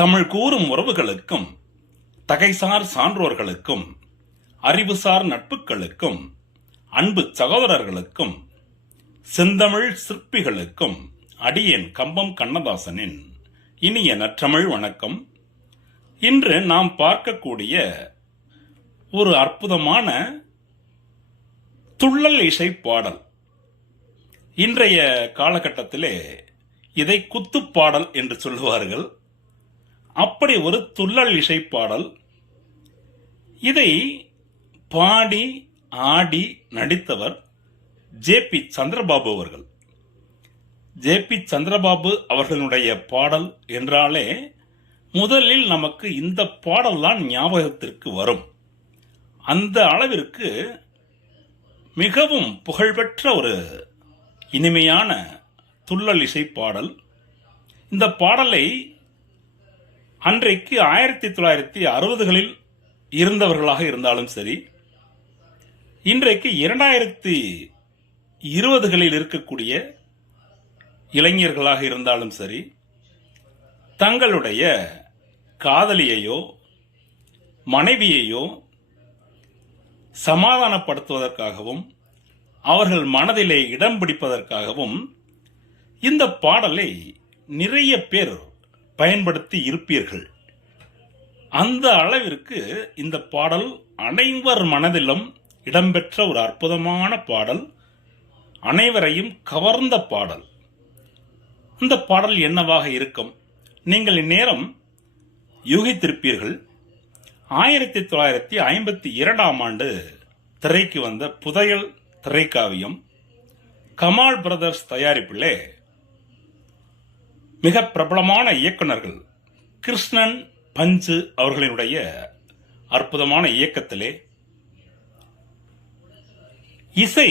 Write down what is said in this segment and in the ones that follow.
தமிழ் கூறும் உறவுகளுக்கும் தகைசார் சான்றோர்களுக்கும் அறிவுசார் நட்புகளுக்கும் அன்பு சகோதரர்களுக்கும் செந்தமிழ் சிற்பிகளுக்கும் அடியேன் கம்பம் கண்ணதாசனின் இனிய நற்றமிழ் வணக்கம். இன்று நாம் பார்க்கக்கூடிய ஒரு அற்புதமான துள்ளல் இசை பாடல். இன்றைய காலகட்டத்திலே இதை குத்துப்பாடல் என்று சொல்லுவார்கள். அப்படி ஒரு துள்ளல் இசை பாடல் இதை பாடி ஆடி நடித்தவர் ஜே பி சந்திரபாபு அவர்கள். ஜே பி சந்திரபாபு அவர்களுடைய பாடல் என்றாலே முதலில் நமக்கு இந்த பாடல்தான் ஞாபகத்திற்கு வரும். அந்த அளவிற்கு மிகவும் புகழ்பெற்ற ஒரு இனிமையான துள்ளல் இசை பாடல் இந்த பாடலை அன்றைக்கு ஆயிரத்தி தொள்ளாயிரத்தி அறுபதுகளில் இருந்தவர்களாக இருந்தாலும் சரி இன்றைக்கு இரண்டாயிரத்தி இருபதுகளில் இருக்கக்கூடிய இளைஞர்களாக இருந்தாலும் சரி தங்களுடைய காதலியையோ மனைவியையோ சமாதானப்படுத்துவதற்காகவும் அவர்கள் மனதிலே இடம் பிடிப்பதற்காகவும் இந்த பாடலை நிறைய பேர் பயன்படுத்தி இருப்பீர்கள். அந்த அளவிற்கு இந்த பாடல் அனைவர் மனதிலும் இடம்பெற்ற ஒரு அற்புதமான பாடல் அனைவரையும் கவர்ந்த பாடல். இந்த பாடல் என்னவாக இருக்கும்? நீங்கள் இந்நேரம் யூகித்திருப்பீர்கள். ஆயிரத்தி தொள்ளாயிரத்தி ஐம்பத்தி இரண்டாம் ஆண்டு திரைக்கு வந்த புதையல் திரைக்காவியம் கமால் பிரதர்ஸ் தயாரிப்பிலே மிக பிரபலமான இயக்குனர்கள் கிருஷ்ணன் பஞ்சு அவர்களினுடைய அற்புதமான இயக்கத்திலே இசை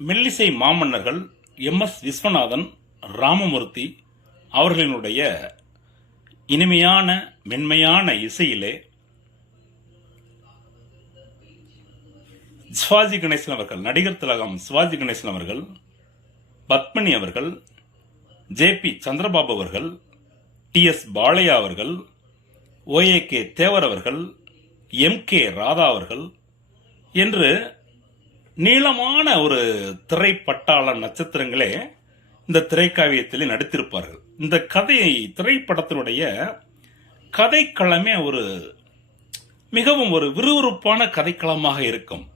மெல்லிசை மாமன்னர்கள் எம் எஸ் விஸ்வநாதன் ராமமூர்த்தி அவர்களினுடைய இனிமையான மென்மையான இசையிலே சிவாஜி கணேசன் அவர்கள் நடிகர் திலகம் சிவாஜி கணேசன் அவர்கள் பத்மினி அவர்கள் ஜே பி சந்திரபாபு அவர்கள் டி எஸ் பாலையா அவர்கள் ஓஏ கே தேவர் அவர்கள் எம் கே ராதா அவர்கள் என்று நீளமான ஒரு திரைப்பட்டாள நட்சத்திரங்களே இந்த திரைக்காவியத்தில் நடித்திருப்பார்கள். இந்த கதை திரைப்படத்தினுடைய கதைக்களமே ஒரு மிகவும் ஒரு விறுவிறுப்பான கதைக்களமாக இருக்கும்.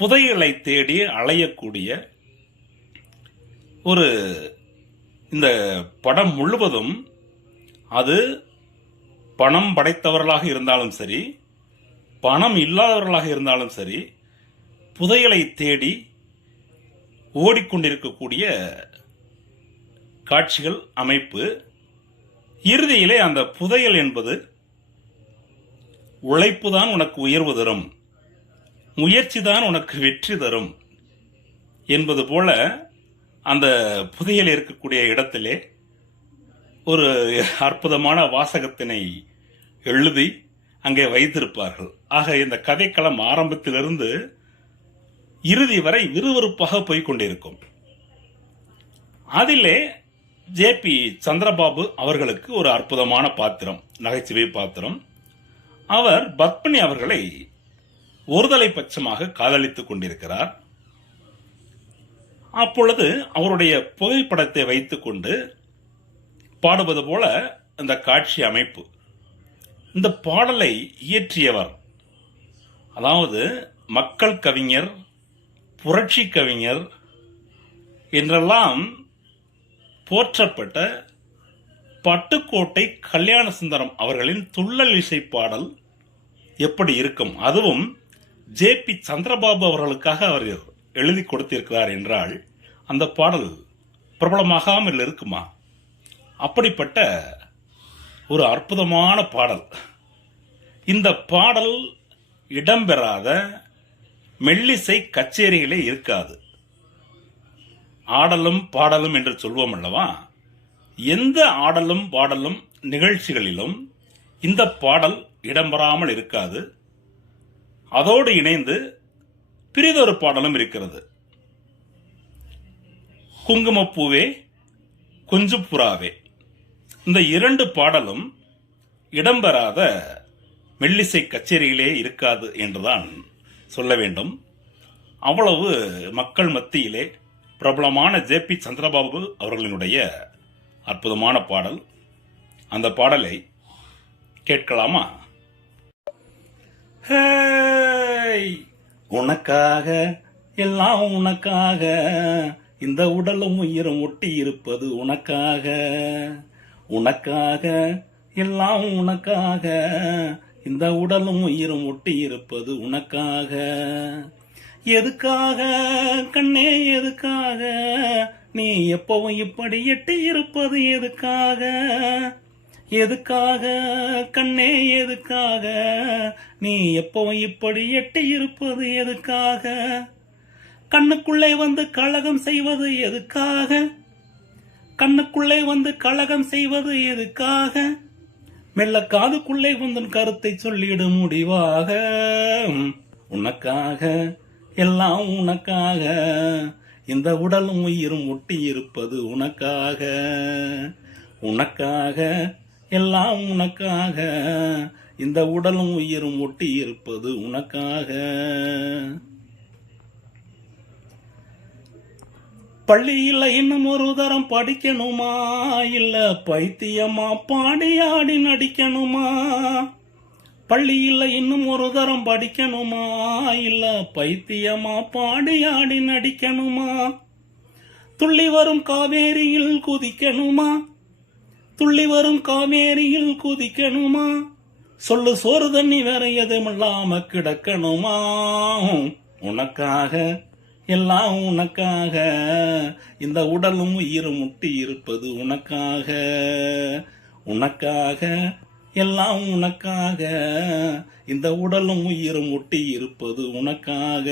புதையலை தேடி அலையக்கூடிய ஒரு இந்த படம் முழுவதும் அது பணம் படைத்தவர்களாக இருந்தாலும் சரி பணம் இல்லாதவர்களாக இருந்தாலும் சரி புதையலை தேடி ஓடிக்கொண்டிருக்கக்கூடிய காட்சிகள் அமைப்பு. இறுதியிலே அந்த புதையல் என்பது உழைப்பு தான் உனக்கு உயர்வு தரும் முயற்சி தான் உனக்கு வெற்றி தரும் என்பது போல அந்த புதையல் இருக்கக்கூடிய இடத்திலே ஒரு அற்புதமான வாசகத்தினை எழுதி அங்கே வைத்திருப்பார்கள். ஆக இந்த கதைக்களம் ஆரம்பத்திலிருந்து இறுதி வரை விறுவிறுப்பாக போய்கொண்டிருக்கும் அதிலே ஜே பி சந்திரபாபு அவர்களுக்கு ஒரு அற்புதமான பாத்திரம் நகைச்சுவை பாத்திரம். அவர் பத்மினி அவர்களை ஒருதலை பட்சமாக காதலித்துக் கொண்டிருக்கிறார். அப்பொழுது அவருடைய புகைப்படத்தை வைத்துக்கொண்டு பாடுவது போல இந்த காட்சி அமைப்பு. இந்த பாடலை இயற்றியவர் அதாவது மக்கள் கவிஞர் புரட்சி கவிஞர் என்றெல்லாம் போற்றப்பட்ட பட்டுக்கோட்டை கல்யாண சுந்தரம் அவர்களின் துள்ளல் இசை பாடல் எப்படி இருக்கும்? அதுவும் ஜே பி சந்திரபாபு அவர்களுக்காக அவர் எழுதி கொடுத்திருக்கிறார் என்றால் அந்த பாடல் பிரபலமாகாமல் இருக்குமா? அப்படிப்பட்ட ஒரு அற்புதமான பாடல். இந்த பாடல் இடம்பெறாத மெல்லிசை கச்சேரிகளே இருக்காது. ஆடலும் பாடலும் என்று சொல்வோம் அல்லவா? எந்த ஆடலும் பாடலும் நிகழ்ச்சிகளிலும் இந்த பாடல் இடம்பெறாமல் இருக்காது. அதோடு இணைந்து பிரிதொரு பாடலும் இருக்கிறது. குங்குமப்பூவே கொஞ்சு புறாவே இந்த இரண்டு பாடலும் இடம்பெறாத மெல்லிசை கச்சேரிகளே இருக்காது என்றுதான் சொல்ல வேண்டும். அவ்வளவு மக்கள் மத்தியிலே பிரபலமான ஜே பி சந்திரபாபு அவர்களினுடைய அற்புதமான பாடல். அந்த பாடலை கேட்கலாமா? ஹே உனக்காக எல்லாம் உனக்காக. இந்த உடலும் உயிரும் ஒட்டி இருப்பது உனக்காக. உனக்காக எல்லாம் உனக்காக. இந்த உடலும் உயிரும் ஒட்டி இருப்பது உனக்காக. எதுக்காக கண்ணே எதுக்காக? நீ எப்பவும் இப்படி எட்டி இருப்பது எதுக்காக? எதுக்காக கண்ணே எதுக்காக? நீ எப்பவும் இப்படி எட்டி இருப்பது எதுக்காக? கண்ணுக்குள்ளே வந்து கழகம் செய்வது எதுக்காக? கண்ணுக்குள்ளே வந்து கழகம் செய்வது எதுக்காக? மெல்ல காதுக்குள்ளே உந்தன் கருத்தை சொல்லிடு முடிவாக. உனக்காக எல்லாம் உனக்காக. இந்த உடலும் உயிரும் ஒட்டி இருப்பது உனக்காக. உனக்காக எல்லாம் உனக்காக. இந்த உடலும் உயிரும் ஒட்டி இருப்பது உனக்காக பள்ளியில் இன்னும் ஒரு தரம் படிக்கணுமா? இல்ல பைத்தியமா? பாடி ஆடி நடிக்கணுமா? பள்ளியில் இன்னும் ஒரு தரம் படிக்கணுமா? இல்ல பைத்தியமா? பாடி ஆடி நடிக்கணுமா? துள்ளி வரும் காவேரியில் குதிக்கணுமா? துள்ளி வரும் காவேரியில் குதிக்கணுமா? சொல்லு சோறு தண்ணி வேற எதுமில்லாம கிடக்கணுமா? உனக்காக எல்லாம் உனக்காக. இந்த உடலும் உயிரும் முட்டி இருப்பது உனக்காக. உனக்காக எல்லாம் உனக்காக. இந்த உடலும் உயிரும் முட்டி இருப்பது உனக்காக.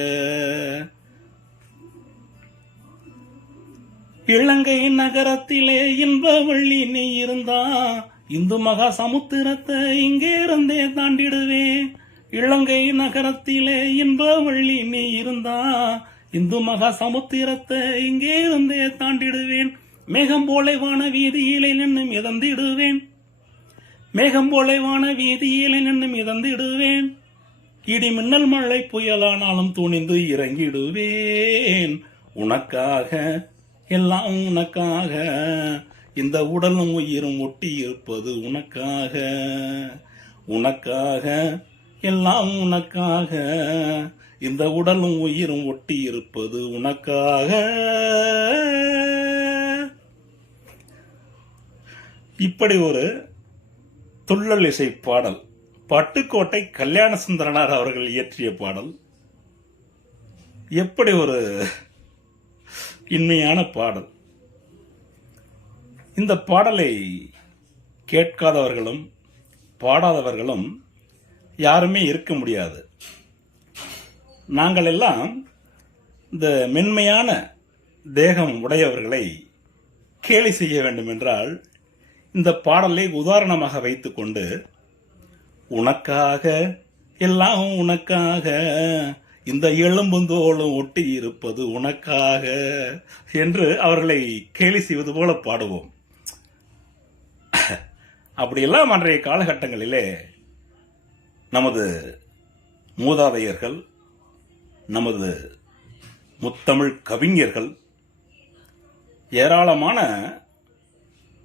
இலங்கை நகரத்திலே இன்ப வள்ளி நீ இருந்தா இந்து மகா சமுத்திரத்தை இங்கே இருந்தே தாண்டிடுவேன் இலங்கை நகரத்திலே இன்ப வள்ளி நீ இருந்தா இந்து மகா சமுத்திரத்தை இங்கே இருந்தே தாண்டிடுவேன். மேகம் போலைவான வீதியிலே நின்னும் மிதந்திடுவேன். மேகம் போலைவான வீதியிலே நின்னும் மிதந்திடுவேன். இடி மின்னல் மழை புயலானாலும் துணிந்து இறங்கிடுவேன். உனக்காக எல்லாம் உனக்காக. இந்த உடலும் உயிரும் ஒட்டி இருப்பது உனக்காக. உனக்காக எல்லாம் உனக்காக. இந்த உடலும் உயிரும் ஒட்டி இருப்பது உனக்காக. இப்படி ஒரு துள்ளல் இசை பாடல் பட்டுக்கோட்டை கல்யாண சுந்தரனார் அவர்கள் இயற்றிய பாடல். எப்படி ஒரு இன்மையான பாடல். இந்த பாடலை கேட்காதவர்களும் பாடாதவர்களும் யாருமே இருக்க முடியாது. நாங்கள் எல்லாம் இந்த மென்மையான தேகம் உடையவர்களை கேலி செய்ய வேண்டும் என்றால் இந்த பாடலை உதாரணமாக வைத்துக்கொண்டு உனக்காக எல்லாம் உனக்காக இந்த எலும்புந்தோளும் ஒட்டி இருப்பது உனக்காக என்று அவர்களை கேலி செய்வது போல பாடுவோம். அப்படியெல்லாம் அன்றைய காலகட்டங்களிலே நமது மூதாதையர்கள் நமது முத்தமிழ் கவிஞர்கள் ஏராளமான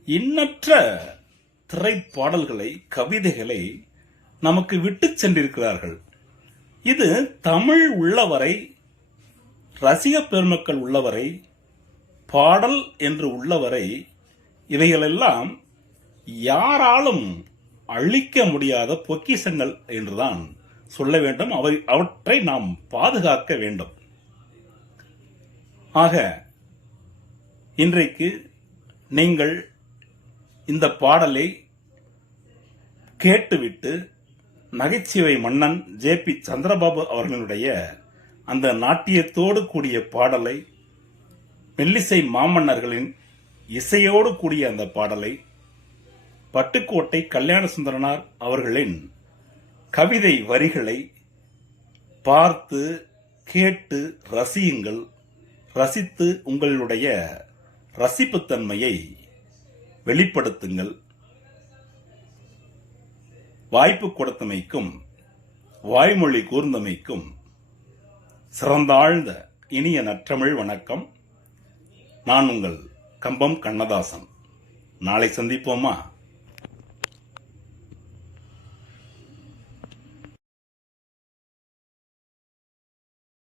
எண்ணற்ற திரைப்பாடல்களை கவிதைகளை நமக்கு விட்டு சென்றிருக்கிறார்கள். இது தமிழ் உள்ளவரை ரசிக பெருமக்கள் உள்ளவரை பாடல் என்று உள்ளவரை இவைகளெல்லாம் யாராலும் அழிக்க முடியாத பொக்கிஷங்கள் என்றுதான் சொல்ல வேண்டும். அவை அவற்றை நாம் பாதுகாக்க வேண்டும். ஆக இன்றைக்கு நீங்கள் இந்த பாடலை கேட்டுவிட்டு நகைச்சுவை மன்னன் ஜே பி சந்திரபாபு அவர்களுடைய அந்த நாட்டியத்தோடு கூடிய பாடலை மெல்லிசை மாமன்னர்களின் இசையோடு கூடிய அந்த பாடலை பட்டுக்கோட்டை கல்யாண சுந்தரனார் அவர்களின் கவிதை வரிகளை பார்த்து கேட்டு ரசியுங்கள். ரசித்து உங்களுடைய ரசிப்புத்தன்மையை வெளிப்படுத்துங்கள். வாய்ப்பு கொடுத்தமைக்கும் வாய்மொழி கூர்ந்தமைக்கும் சிறந்தாழ்ந்த இனிய நற்றமிழ் வணக்கம். நான் உங்கள் கம்பம் கண்ணதாசன். நாளை சந்திப்போமா?